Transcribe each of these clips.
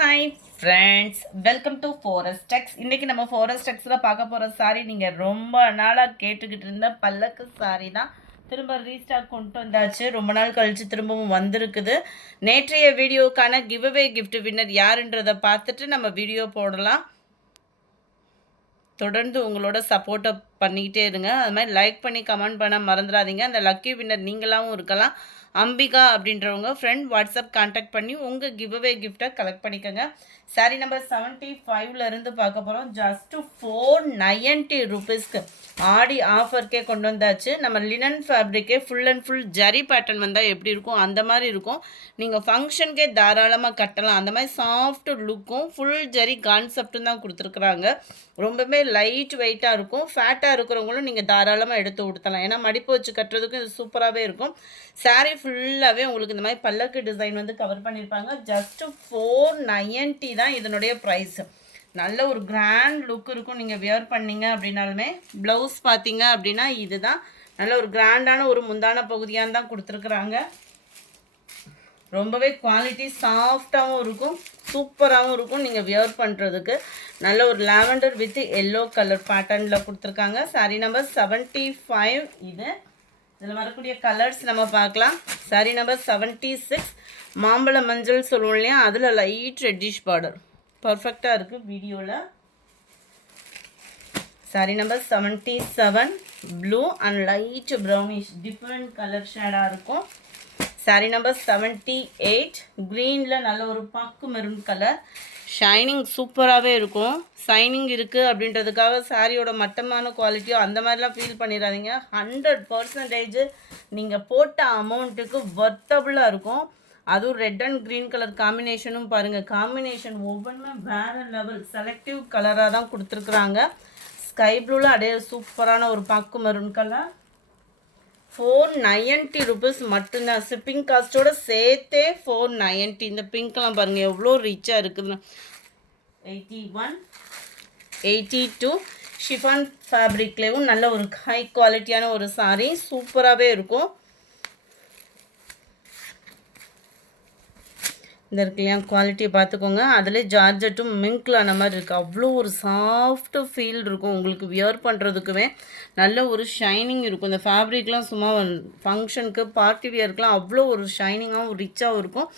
Hi friends, welcome to Forest Tex. இன்றைக்கி நம்ம forest டெக்ஸில் பார்க்க போகிற சாரீ நீங்கள் ரொம்ப நாளாக கேட்டுக்கிட்டு இருந்த பல்லக்கு சாரீ தான் திரும்ப ரீஸ்டாக் கொண்டு வந்தாச்சு. ரொம்ப நாள் கழித்து திரும்பவும் வந்திருக்குது. நேற்றைய வீடியோக்கான கிவ்அவே கிஃப்ட் வின்னர் யாருன்றதை பார்த்துட்டு நம்ம வீடியோ போடலாம். தொடர்ந்து உங்களோட சப்போர்ட்டை பண்ணிக்கிட்டே இருங்க. அது மாதிரி லைக் பண்ணி கமெண்ட் பண்ண மறந்துடாதீங்க. அந்த லக்கி வின்னர் நீங்களாகவும் இருக்கலாம். அம்பிகா அப்படின்றவங்க ஃப்ரெண்ட் வாட்ஸ்அப் கான்டாக்ட் பண்ணி உங்கள் கிவ்அவே கிஃப்ட்டை கலெக்ட் பண்ணிக்கோங்க. சாரி நம்பர் 75 பார்க்க போகிறோம். ஜஸ்ட்டு 490 ருபீஸ்க்கு ஆடி ஆஃபர்க்கே கொண்டு வந்தாச்சு. நம்ம லினன் ஃபேப்ரிக்கே full and full zari pattern வந்தால் எப்படி இருக்கும் அந்த மாதிரி இருக்கும். நீங்கள் ஃபங்க்ஷனுக்கே தாராளமாக கட்டலாம். அந்த மாதிரி சாஃப்ட் லுக்கும் ஃபுல் ஜரி கான்செப்டும் தான் கொடுத்துருக்குறாங்க. ரொம்பவே லைட் வெயிட்டாக இருக்கும். ஃபேட்டாக இருக்கிறவங்களும் நீங்கள் தாராளமாக எடுத்து கொடுத்தலாம். ஏன்னா மடிப்பு வச்சு கட்டுறதுக்கும் இது சூப்பராகவே இருக்கும். சாரீ ஃபுல்லாகவே உங்களுக்கு இந்த மாதிரி பல்லக்கு டிசைன் வந்து கவர் பண்ணியிருப்பாங்க. ஜஸ்ட்டு 490 தான் இதனுடைய ப்ரைஸு. நல்ல ஒரு கிராண்ட் லுக் இருக்கும். நீங்கள் வியர் பண்ணிங்க அப்படின்னாலுமே ப்ளவுஸ் பார்த்தீங்க அப்படின்னா இதுதான் நல்ல ஒரு கிராண்டான ஒரு முந்தான பகுதியாக தான் கொடுத்துருக்குறாங்க. ரொம்பவே குவாலிட்டி சாஃப்டாகவும் இருக்கும், சூப்பராகவும் இருக்கும். நீங்கள் வியர் பண்ணுறதுக்கு நல்ல ஒரு லாவெண்டர் வித் எல்லோ கலர் பேட்டர்னில் கொடுத்துருக்காங்க. சாரி நம்பர் 75 இது. இதில் வரக்கூடிய கலர்ஸ் நம்ம பார்க்கலாம். சாரி நம்பர் 76 மாம்பழ மஞ்சள் சொல்லுவோம் இல்லையா, அதில் லைட் ரெட்டிஷ் பார்டர் பர்ஃபெக்டாக இருக்குது வீடியோவில். Sari number 77 blue and light brownish different colour ஷேடாக இருக்கும். சாரி நம்பர் 78 க்ரீனில் நல்ல ஒரு பாக்கு மெரூன் கலர். ஷைனிங் சூப்பராகவே இருக்கும். ஷைனிங் இருக்குது அப்படின்றதுக்காக சாரியோட மட்டமான குவாலிட்டியோ அந்த மாதிரிலாம் ஃபீல் பண்ணிடாதீங்க. 100% நீங்கள் போட்ட அமௌண்ட்டுக்கு வர்த்தபுளாக இருக்கும். அதுவும் ரெட் அண்ட் க்ரீன் கலர் காம்பினேஷனும் பாருங்கள். காம்பினேஷன் ஒவ்வொன்றுமே வேறு லெவல் செலக்டிவ் கலராக தான் கொடுத்துருக்குறாங்க. ஸ்கை ப்ளூவில் அப்படியே சூப்பரான ஒரு பாக்கு மெரூன் கலர். 490 ருபீஸ் மட்டும்தான். ஷிப்பிங் காஸ்ட்டோட சேர்த்தே 490. இந்த பிங்க்லாம் பாருங்கள் எவ்வளோ ரிச்சாக இருக்குதுன்னு. 81 82 ஷிஃபான் ஃபேப்ரிக்லேயும் நல்ல ஒரு ஹை குவாலிட்டியான ஒரு சாரீ சூப்பராகவே இருக்கும். இந்த இருக்கு இல்லையா, குவாலிட்டியை பார்த்துக்கோங்க. அதில் ஜார்ஜெட்டும் மிங்க்லான மாதிரி இருக்குது. அவ்வளோ ஒரு சாஃப்ட் ஃபீல் இருக்கும். உங்களுக்கு வியர் பண்ணுறதுக்குமே நல்ல ஒரு ஷைனிங் இருக்கும். இந்த ஃபேப்ரிக்லாம் சும்மா ஃபங்க்ஷனுக்கு பார்ட்டி வியருக்குலாம் அவ்வளோ ஒரு ஷைனிங்காகவும் ரிச்சாகவும் இருக்கும்.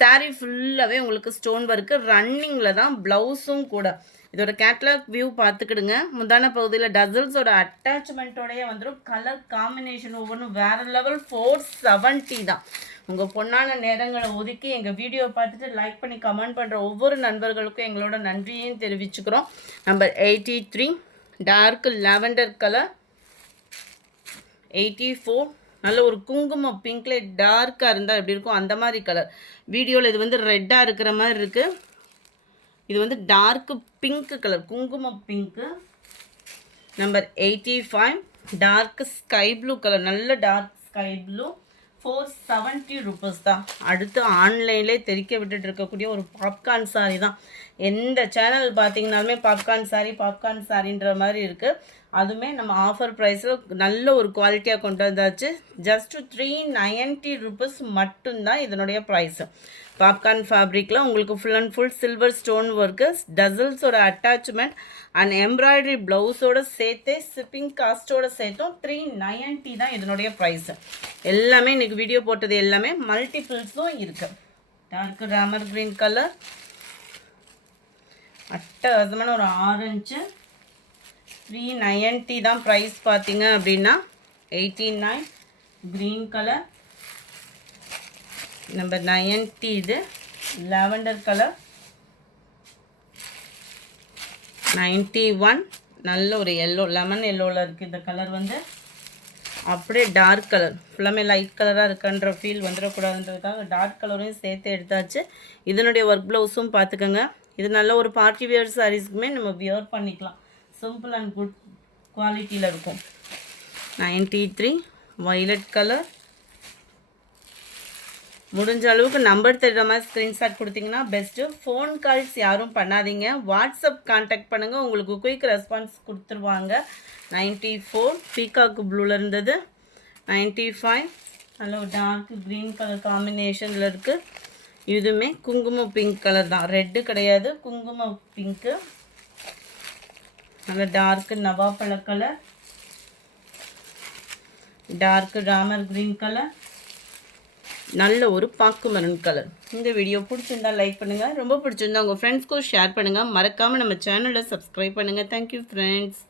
சாரீ ஃபுல்லாகவே உங்களுக்கு ஸ்டோன் ஒர்க்கு ரன்னிங்கில் தான். ப்ளவுஸும் கூட இதோட கேட்லாக் வியூ பார்த்துக்கிடுங்க. முந்தான பகுதியில் டசல்ஸோட அட்டாச்மெண்ட்டோடையே வந்துடும். கலர் காம்பினேஷன் ஒவ்வொன்றும் வேறு லெவல். 470 தான். உங்கள் பொண்ணான நேரங்களை ஒதுக்கி எங்கள் வீடியோ பார்த்துட்டு லைக் பண்ணி கமெண்ட் பண்ணுற ஒவ்வொரு நண்பர்களுக்கும் எங்களோட நன்றியையும் தெரிவிச்சுக்கிறோம். Number 83 dark lavender colour. 84 நல்ல ஒரு குங்குமம் பிங்க்ல டார்க்காக இருந்தால் எப்படி இருக்கும் அந்த மாதிரி கலர். வீடியோவில் இது வந்து ரெட்டாக இருக்கிற மாதிரி இருக்குது. இது வந்து டார்க்கு பிங்க் கலர், குங்குமம் pink. Number 85 dark sky blue colour, நல்ல டார்க் ஸ்கை ப்ளூ. 470 ருபீஸ் தான். அடுத்து ஆன்லைன்லேயே தெரிக்க விட்டுட்டு இருக்கக்கூடிய ஒரு பாப்கார்ன் சாரீ தான். எந்த சேனல் பார்த்தீங்கன்னாலுமே பாப்கார்ன் சாரின்ற மாதிரி இருக்குது. அதுவுமே நம்ம ஆஃபர் ப்ரைஸில் நல்ல ஒரு குவாலிட்டியாக கொண்டு வந்தாச்சு. ஜஸ்ட்டு 390 ருபீஸ் மட்டும்தான் இதனுடைய ப்ரைஸு. பாப்கார்ன் ஃபேப்ரிக்கில் உங்களுக்கு full and full silver stone work, டசல்ஸோட அட்டாச்மெண்ட் அண்ட் எம்ப்ராய்டரி ப்ளவுஸோடு சேர்த்து ஷிப்பிங் காஸ்ட்டோடு சேர்த்தும் 390 தான் இதனுடைய ப்ரைஸு. எல்லாமே இன்றைக்கி வீடியோ போட்டது எல்லாமே மல்டிபிள்ஸும் இருக்குது. டார்க் ராமர் க்ரீன் கலர், அட்டகாசமான ஒரு ஆரஞ்சு. 390 தான் ப்ரைஸ் பார்த்தீங்க அப்படின்னா. 89 க்ரீன் கலர். நம்பர் 90 இது லாவெண்டர் கலர். 91 நல்ல ஒரு எல்லோ, லெமன் எல்லோவில் இருக்குது இந்த கலர் வந்து. அப்படியே டார்க் கலர் ஃபுல்லாமே லைட் கலராக இருக்குன்ற ஃபீல் வந்துடக்கூடாதுன்றதுக்காக டார்க் கலரையும் சேர்த்து எடுத்தாச்சு. இதனுடைய ஒர்க் ப்ளவுஸும் பார்த்துக்கோங்க. இது நல்ல ஒரு பார்ட்டி வியர் சாரீஸ்க்குமே நம்ம வியர் பண்ணிக்கலாம். சிம்பிள் அண்ட் குட் குவாலிட்டியில் இருக்கும். 93 வயலட் கலர். முடிஞ்ச அளவுக்கு நம்பர் தெரிகிற மாதிரி ஸ்க்ரீன்ஷாட் கொடுத்தீங்கன்னா பெஸ்ட்டு. ஃபோன் கால்ஸ் யாரும் பண்ணாதீங்க, வாட்ஸ்அப் கான்டாக்ட் பண்ணுங்கள், உங்களுக்கு குயிக் ரெஸ்பான்ஸ் கொடுத்துருவாங்க. 94 பீகாக்கு ப்ளூவில் இருந்தது. 95 நல்ல ஒரு டார்க் க்ரீன் கலர் காம்பினேஷனில் இருக்குது. இதுவுமே குங்குமம் பிங்க் கலர் தான், ரெட்டு கிடையாது, குங்குமம் பிங்க்கு. நல்ல டார்க்கு நவாப்பழ colour, dark Ramar green colour, நல்ல ஒரு பாக்கு மரன் கலர். இந்த வீடியோ பிடிச்சிருந்தா லைக் பண்ணுங்கள், ரொம்ப பிடிச்சிருந்தா உங்கள் ஃப்ரெண்ட்ஸ்க்கும் ஷேர் பண்ணுங்கள். மறக்காமல் நம்ம சேனலை சப்ஸ்கிரைப் பண்ணுங்கள். Thank you friends.